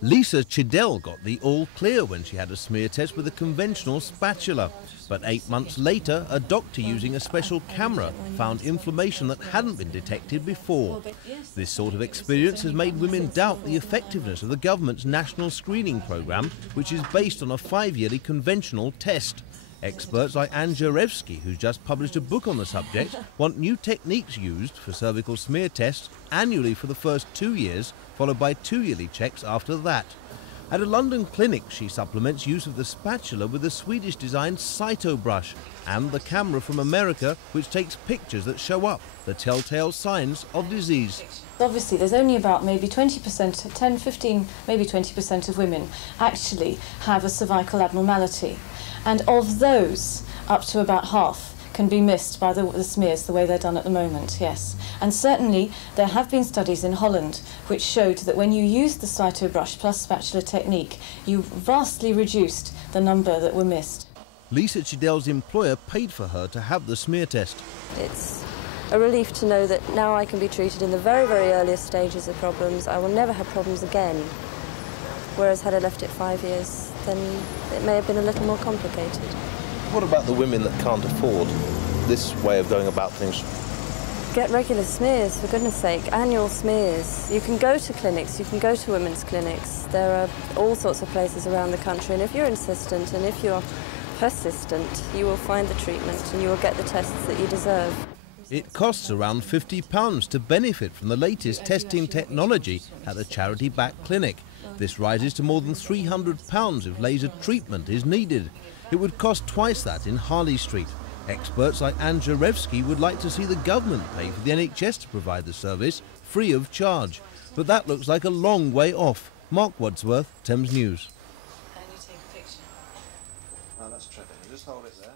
Lisa Chidell got the all clear when she had a smear test with a conventional spatula. But 8 months later, a doctor using a special camera found inflammation that hadn't been detected before. This sort of experience has made women doubt the effectiveness of the government's national screening programme, which is based on a 5-yearly conventional test. Experts like Anne Jarevsky, who's just published a book on the subject, want new techniques used for cervical smear tests annually for the first 2 years, followed by 2-yearly checks after that. At a London clinic, she supplements use of the spatula with a Swedish-designed cytobrush and the camera from America, which takes pictures that show up the telltale signs of disease. Obviously, there's only about maybe 20%, 10, 15, maybe 20% of women actually have a cervical abnormality. And of those, up to about half can be missed by the smears the way they're done at the moment, yes. And certainly there have been studies in Holland which showed that when you used the cytobrush plus spatula technique, you vastly reduced the number that were missed. Lisa Chidell's employer paid for her to have the smear test. It's a relief to know that now I can be treated in the very, very earliest stages of problems. I will never have problems again. Whereas had I left it 5 years, then it may have been a little more complicated. What about the women that can't afford this way of going about things? Get regular smears, for goodness sake, annual smears. You can go to clinics, you can go to women's clinics. There are all sorts of places around the country, and if you're insistent and if you're persistent, you will find the treatment and you will get the tests that you deserve. It costs around £50 to benefit from the latest testing technology at the charity-backed clinic. This rises to more than £300 if laser treatment is needed. It would cost twice that in Harley Street. Experts like Anne Jarevsky would like to see the government pay for the NHS to provide the service free of charge. But that looks like a long way off. Mark Wadsworth, Thames News. And you take a picture. Oh, that's terrific. Just hold it there.